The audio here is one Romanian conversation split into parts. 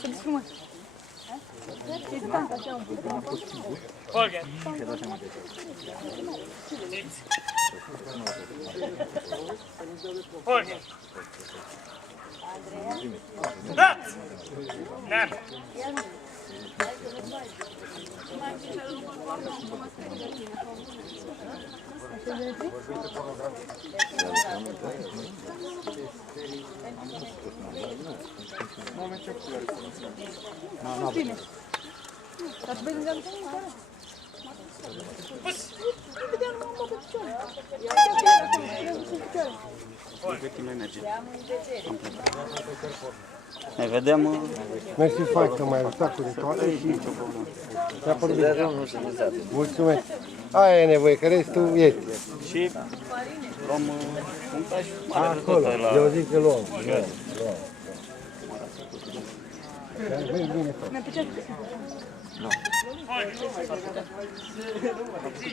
Să desfrumă. Folge. Folge. Dat! Nem. Bine. Dar trebuie să-mi dea Pus! Ne vedem. Mersi fain că m-ai ajutat cu ritualul și mi-a părut bine. Mulțumesc. Aia e nevoie, că restul este. Și luăm punctaj Acolo, eu zic că luăm. Bine, Ne puteți?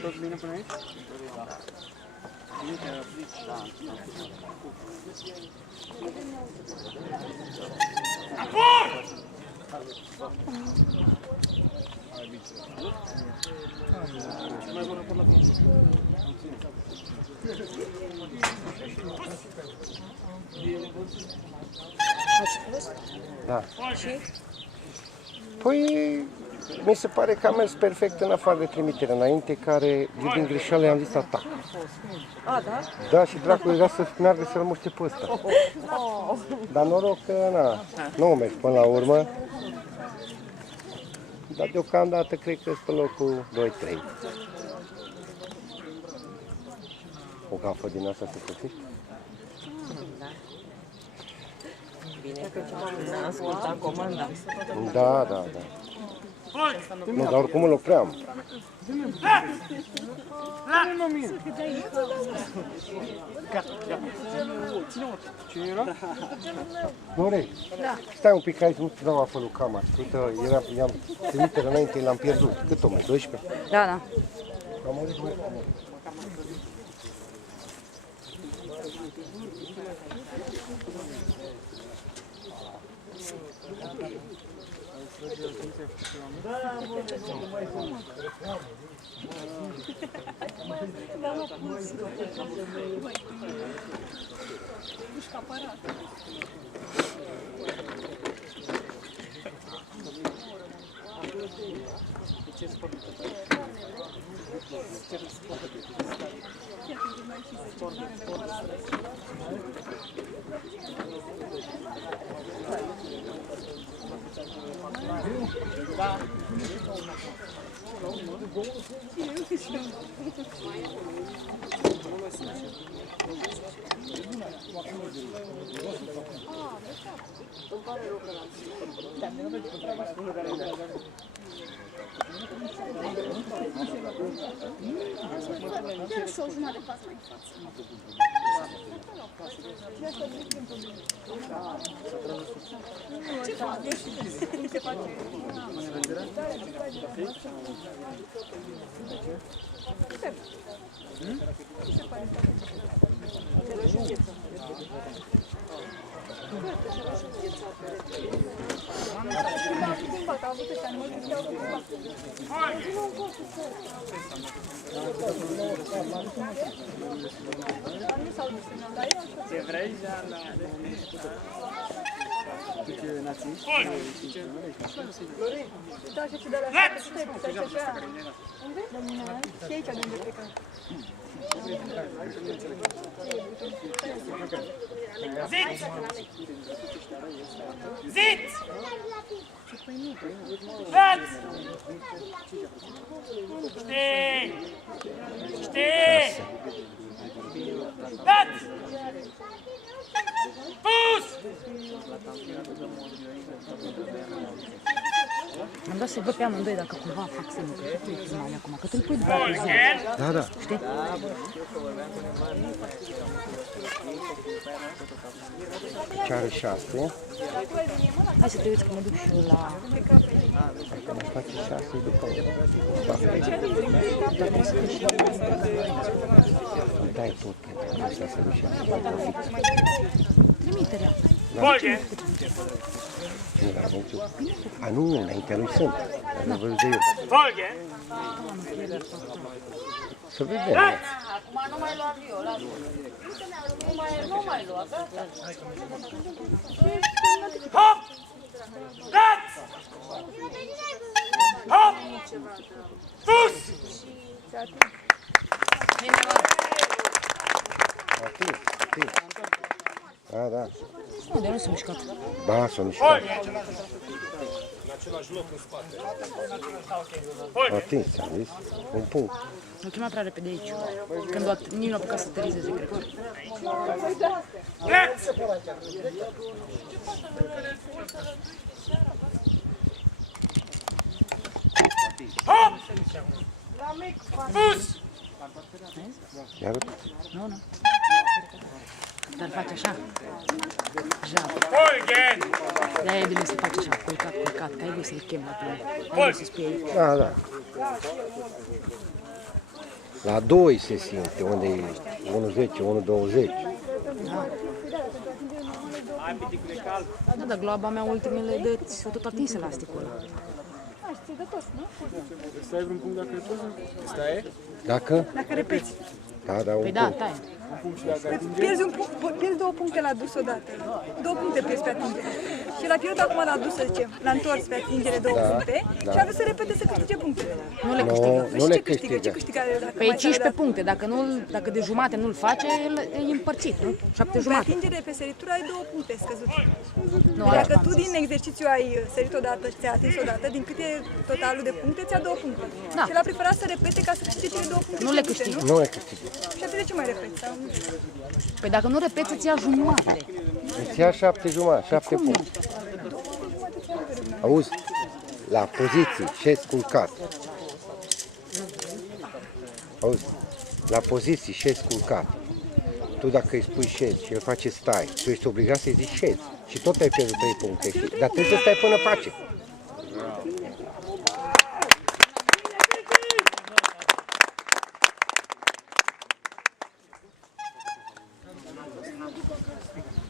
tot bine până aici? Apor! Da. Păi, mi se pare că a mers perfect în afară de trimitere înainte, care, eu din greșeală i-am zis atac. A, da? Da, și dracul era să meargă să-l muște pe ăsta. Dar noroc că, na, nu o merg până la urmă. Dar deocamdată cred că sunt pe locul 2-3. O gafă din asta să folosești? Ascultam comanda. Da, da, da. Nu, dar oricum îl opream. Dore, stai un pic aici, nu te dau apă lui Cama. Uite, i-am trimitere înainte, l-am pierdut. Cât o mai, 12? Da, da. Am auzit mai Și o jumătate de pas mai în față. Ce faci? Ce faci? Ce vrei, Jana? Da, și de la așa. Unde? Și aici de unde plecăm. Zit! Zit! Dat! Știi! Știi! Dat! Pus! Am dat să-i văd pe amândoi dacă cumva fac semnul că tu ești mai acum, că tu îl pui de pe zi. Da, da. Știi? Ce are 6. Hai să te uiți că mă duc și eu la... Dacă mai face 6 după. Îmi dai tot pentru că asta se duce. Trimiterea. Folge! A, nu, înaintea lui sunt. Dar văzut de el. Folge. Să vedem. Dat. Acum nu mai lua viola. Nu mai lua, gata. Hop. Dat. Hop. Sus. Atins. Da, da. Nu, de nu s-a mișcat. Ba, s-a mișcat. Folge. Atins, am zis. Un punct. M-a chemat prea repede aici. Când nici nu a apucat să terizeze, cred. Dat. Hop. Sus. Iar Nu, nu. Dar face așa. Ja. Folge. De-aia e bine să faci așa, culcat, că ai voie să-l chem la tine. Ai voie să spui aici. da, da. La 2 se simte, unde e 1-10, 1-20. Da, dar gloaba mea ultimele dăți s-au tot atins elasticul ăla. Stai vreun punct dacă repezi? Stai? Dacă? Dacă repeți. Da, da, un Păi da, punct. tai. Pierzi, pierzi 2 puncte la dus odată. 2 puncte pierzi pe atingere. Și l-a pierdut acum la dus, să zicem. L-a întors pe atingere 2 puncte și a vrut să repete să câștige punctele. Nu le câștigă. Nu le Ce câștigă? Ce câștigă. câștigă dacă Păi mai 15 puncte. Dacă de jumate nu-l face, el e împărțit, nu? 7 Pe jumate. atingere pe săritură ai 2 puncte scăzute. Nu, Deci dacă așa tu am zis. din exercițiu ai sărit odată și ți-ai atins odată, din cât e totalul de puncte, ți-a 2 puncte. Da. Și el a preferat să repete ca să câștige cele 2 puncte. Nu le pierdute, câștigă. Nu le câștigă. Și atunci de ce mai repeti? Sau... Păi dacă nu repeți, îți ia jumate. Îți ia 7 jumătate, 7 puncte. Auzi? La poziții, șez culcat. Auzi? La poziții, șez culcat. Tu dacă îi spui șez și el face stai, tu ești obligat să-i zici șez. Și tot ai pierdut 3 puncte. Dar trebuie să stai până face.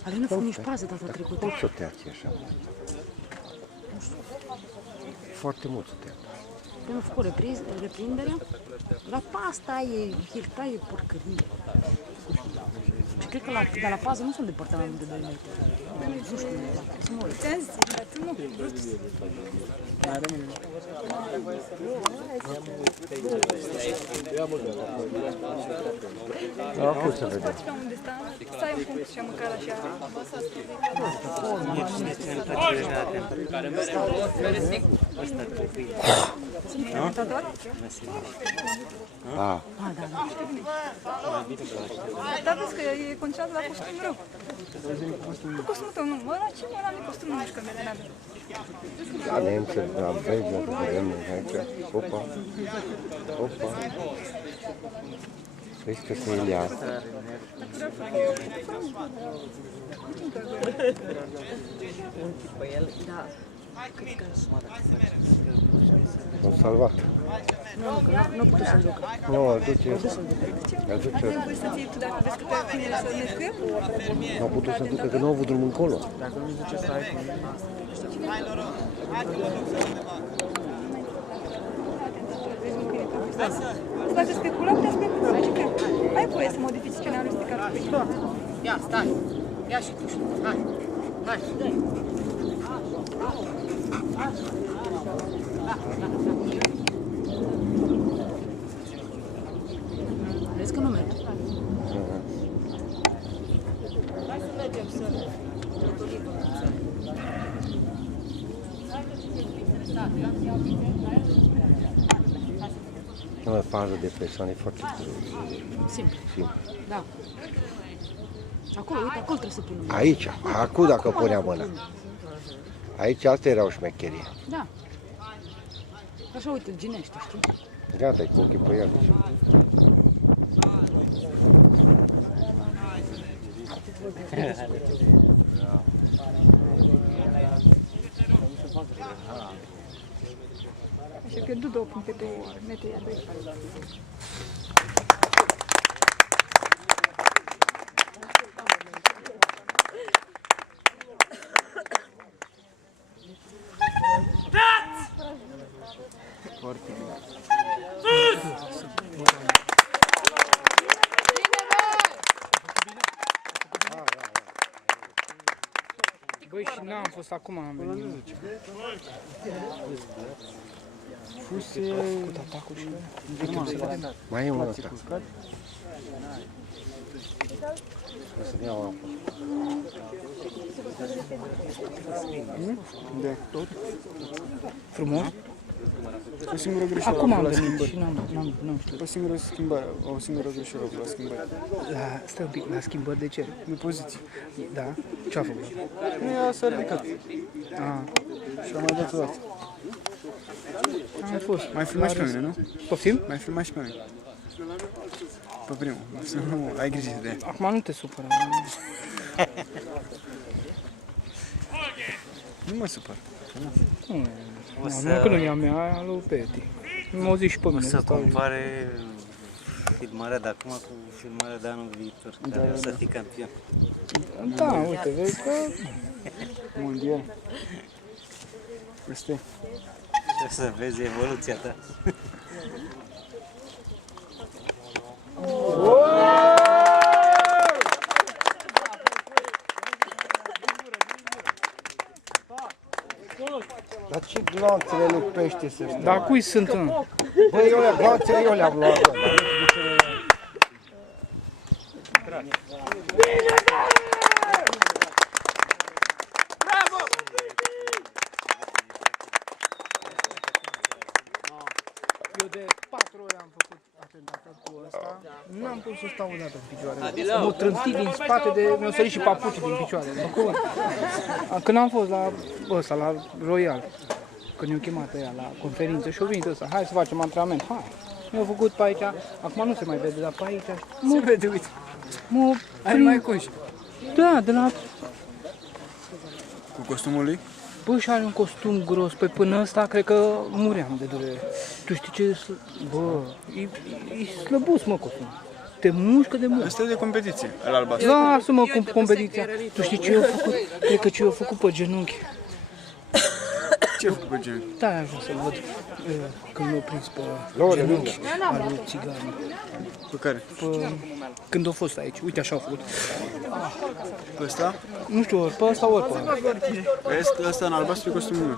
Ale nu făcut nici pază data trecută. Cum să te ați așa? Foarte mult să te ați. Când am făcut reprinderea, la pasta e hirta, e porcărie. Și cred că de la pază nu sunt depărtat mai mult de 2 metri. Nu știu cum e, dar să mă uit. Ți-am zis, dar tu nu. Acum să vedem. Faci ca unde stai un punct și măcar așa. Implementator? Ah, Ah, da, da. Dar vezi că e concentrat la costum rău. Cu costumul tău, nu. Ăla ce mă, ăla nu costum, nu mișcă mele, n-avem. la nemță, la belgă, să vedem aici. Opa. Opa. Vezi că se ileasă. Da. L-am salvat. Nu putut să-l ducă. Nu, îl duce. Îl duce. Trebuie să ții tu dacă vezi că pe tine să mergi cu el. Nu au putut să ducă, că nu au avut drumul încolo. Dacă nu zice să ai cu mine. Dacă specula, putea specula. Adică ai voie să modifici scenariul ăsta care Ia, stai. Ia și tu. Hai. Hai. Vezi că nu merge. Nu, fază de persoane foarte Simplu. simplu. Da. Acolo, uite, acolo trebuie să punem. Aici, acum dacă punea mâna. Aici asta era o șmecherie. Da. Așa, uite, ginește, știi? Gata, e cu ochii pe ea. Și a pierdut 2 puncte pe metria 2. Băi, și n-am fost acum, am venit. Fuse cu atacul și Mai e unul ăsta. O să-mi iau apă. Da. Frumos? O singură greșeală Acum am la venit schimbări. și n-am știut. O singură schimbare, o singură greșeală la schimbări. Stai un pic, la schimbări de ce? De poziție. Da? Ce-a făcut? Nu ea s-a ridicat. Și am mai dat o dată. Am fost. Mai filmași pe mine, nu? Poftim? Mai filmași pe mine. Pe primul. Să nu ai grijă de ea. Acum nu te supăra. Nu mă supăr. Nu că nu e a mea, aia a lui Peti. M-au zis și pe mine. Să compare filmarea de acum cu filmarea de anul viitor, care o să fii campion. Da, uite, vezi că... Mondial. Este. Și o să vezi evoluția ta. Dar ce glanțele lui pește să stea? Dar cui sunt? Băi, eu le-am glanțele, eu le-am luat. Bă. Eu de 4 ore am făcut atentatul ăsta. N-am putut să stau o dată în picioare. M-au trântit din spate, mi-au sărit și papucii din picioare. Când am fost la ăsta, la Royal, când i-au chemat ăia la conferință și au venit ăsta, hai să facem antrenament, hai. Mi-au făcut pe aici, acum nu se mai vede, dar pe aici, Se vede, uite. Ai mai conși. Da, de la... Cu costumul lui? Bă, și are un costum gros, pe până ăsta cred că muream de durere. Tu știi ce... Bă, e slăbus, mă, costum. Te mușcă de mult. Asta e de competiție, ăla albastru. Lasă-mă cu competiția. Tu știi ce eu făcut? Cred că ce eu făcut pe genunchi. Ce ai făcut pe genul? Da, aș vrea să-l văd când m-au prins pe Lore, genunchi al lui Țigan. Pe care? Când a fost aici. Uite, așa au făcut. Pe ăsta? Nu știu, ori pe ăsta, ori pe ăla. Vezi că ăsta în albastru e costumul meu.